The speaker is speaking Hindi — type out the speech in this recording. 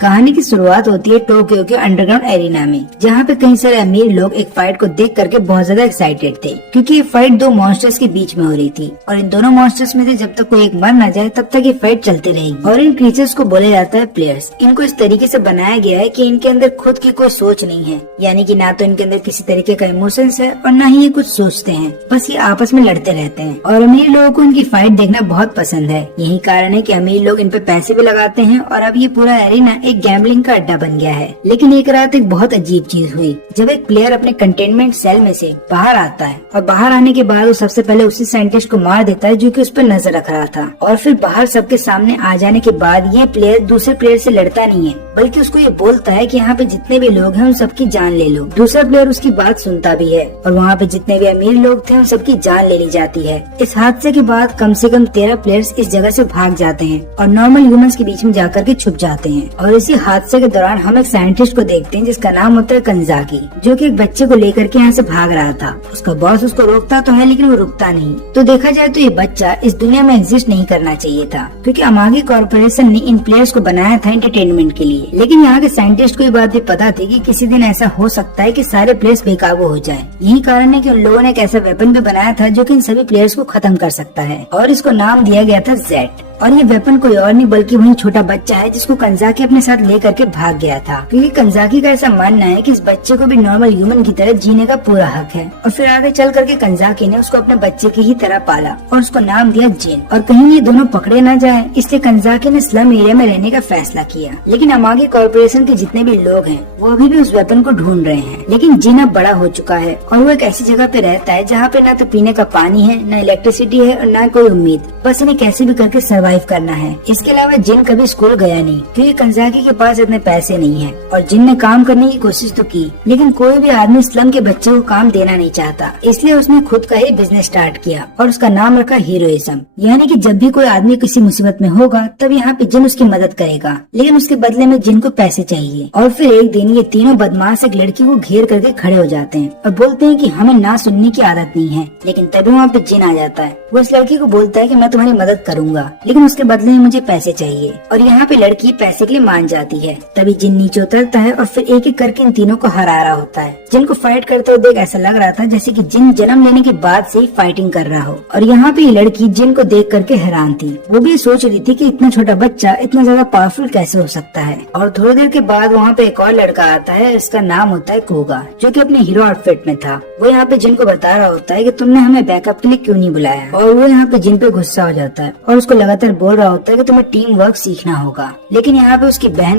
कहानी की शुरुआत होती है टोक्यो के अंडरग्राउंड एरिना में, जहाँ पे कई सारे अमीर लोग एक फाइट को देख करके बहुत ज्यादा एक्साइटेड थे, क्योंकि ये फाइट दो मॉन्स्टर्स के बीच में हो रही थी और इन दोनों मॉन्स्टर्स में से जब तक कोई एक मर न जाए तब तक ये फाइट चलती रहेगी। और इन क्रीचर्स को बोला जाता है प्लेयर्स। इनको इस तरीके से बनाया गया है कि इनके अंदर खुद की कोई सोच नहीं है, यानी कि ना तो इनके अंदर किसी तरीके का इमोशंस है और न ही ये कुछ सोचते हैं, बस ये आपस में लड़ते रहते हैं। और अमीर लोगों को इनकी फाइट देखना बहुत पसंद है। यही कारण है कि अमीर लोग इन पे पैसे भी लगाते हैं और अब ये पूरा एरिना एक गैम्बलिंग का अड्डा बन गया है। लेकिन एक रात एक बहुत अजीब चीज हुई, जब एक प्लेयर अपने कंटेनमेंट सेल में से बाहर आता है और बाहर आने के बाद वो सबसे पहले उसी साइंटिस्ट को मार देता है जो कि उस पर नजर रख रहा था। और फिर बाहर सबके सामने आ जाने के बाद ये प्लेयर दूसरे प्लेयर से लड़ता नहीं है, बल्कि उसको ये बोलता है कि यहाँ पे जितने भी लोग हैं उन सबकी जान ले लो। दूसरा प्लेयर उसकी बात सुनता भी है और वहाँ पे जितने भी अमीर लोग थे उन सबकी जान ले ली जाती है। इस हादसे के बाद कम से कम 13 प्लेयर्स इस जगह से भाग जाते हैं और नॉर्मल ह्यूमंस के बीच में जाकर के छुप जाते हैं। और इसी हादसे के दौरान हम एक साइंटिस्ट को देखते हैं जिसका नाम होता है कंजाकी, जो कि एक बच्चे को लेकर के यहाँ से भाग रहा था। उसका बॉस उसको रोकता तो है लेकिन वो रुकता नहीं। तो देखा जाए तो ये बच्चा इस दुनिया में एग्जिस्ट नहीं करना चाहिए था, क्योंकि अमागी कॉर्पोरेशन ने इन प्लेयर्स को बनाया था एंटरटेनमेंट के लिए। लेकिन यहाँ के साइंटिस्ट को ये बात भी पता थी कि किसी दिन ऐसा हो सकता है कि सारे प्लेयर्स बेकाबू हो जाएं। यही कारण है कि उन लोगों ने एक ऐसा वेपन भी बनाया था जो कि इन सभी प्लेयर्स को खत्म कर सकता है, और इसको नाम दिया गया था जेट। और ये वेपन कोई और नहीं बल्कि वही छोटा बच्चा है जिसको कंजाकी अपने साथ लेकर के भाग गया था, क्योंकि कंजाकी का ऐसा मानना है कि इस बच्चे को भी नॉर्मल ह्यूमन की तरह जीने का पूरा हक है। और फिर आगे चल करके कंजाकी ने उसको अपने बच्चे की ही तरह पाला और उसको नाम दिया जिन। और कहीं ये दोनों पकड़े न जाएं, इसलिए कंजाकी ने स्लम एरिया में रहने का फैसला किया। लेकिन अमागी कॉर्पोरेशन के जितने भी लोग हैं वो अभी भी उस वेपन को ढूंढ रहे हैं। लेकिन जिन अब बड़ा हो चुका है और वो एक ऐसी जगह पे रहता है जहाँ पे न तो पीने का पानी है, न इलेक्ट्रिसिटी है और न कोई उम्मीद, बस इन्हें कैसे भी करके सर्वाइव करना है। इसके अलावा जिन कभी स्कूल गया नहीं, क्योंकि कंजाकी के पास इतने पैसे नहीं है। और जिन ने काम करने की कोशिश तो की, लेकिन कोई भी आदमी स्लम के बच्चे को काम देना नहीं चाहता, इसलिए उसने खुद का ही बिजनेस स्टार्ट किया और उसका नाम रखा हीरोइज्म। यानी कि जब भी कोई आदमी किसी मुसीबत में होगा तब यहाँ पे जिन उसकी मदद करेगा, लेकिन उसके बदले में जिन को पैसे चाहिए। और फिर एक दिन ये तीनों बदमाश एक लड़की को घेर करके खड़े हो जाते हैं और बोलते हैं कि हमें ना सुनने की आदत नहीं है। लेकिन तभी वहाँ पे जिन आ जाता है। वो इस लड़की को बोलता है कि मैं तुम्हारी मदद करूंगा, लेकिन उसके बदले में मुझे पैसे चाहिए। और यहाँ पे लड़की पैसे के लिए मान जाती है। तभी जिन नीचे उतरता है और फिर एक एक करके इन तीनों को हरा रहा होता है। जिन को फाइट करते हुए देख ऐसा लग रहा था जैसे कि जिन जन्म लेने के बाद से ही फाइटिंग कर रहा हो। और यहाँ पे ये लड़की जिन को देख करके हैरान थी। वो भी सोच रही थी कि इतना छोटा बच्चा इतना ज्यादा पावरफुल कैसे हो सकता है। और थोड़ी देर के बाद वहाँ पे एक और लड़का आता है, इसका नाम होता है कोगा, जो कि अपने हीरो आउटफिट में था। वो यहाँ पे जिन को बता रहा होता है कि तुमने हमें बैकअप के लिए क्यों नहीं बुलाया। और वो यहाँ पे जिन पे गुस्सा हो जाता है और उसको लगातार बोल रहा होता है कि तुम्हें टीम वर्क सीखना होगा। लेकिन यहाँ पे उसकी बहन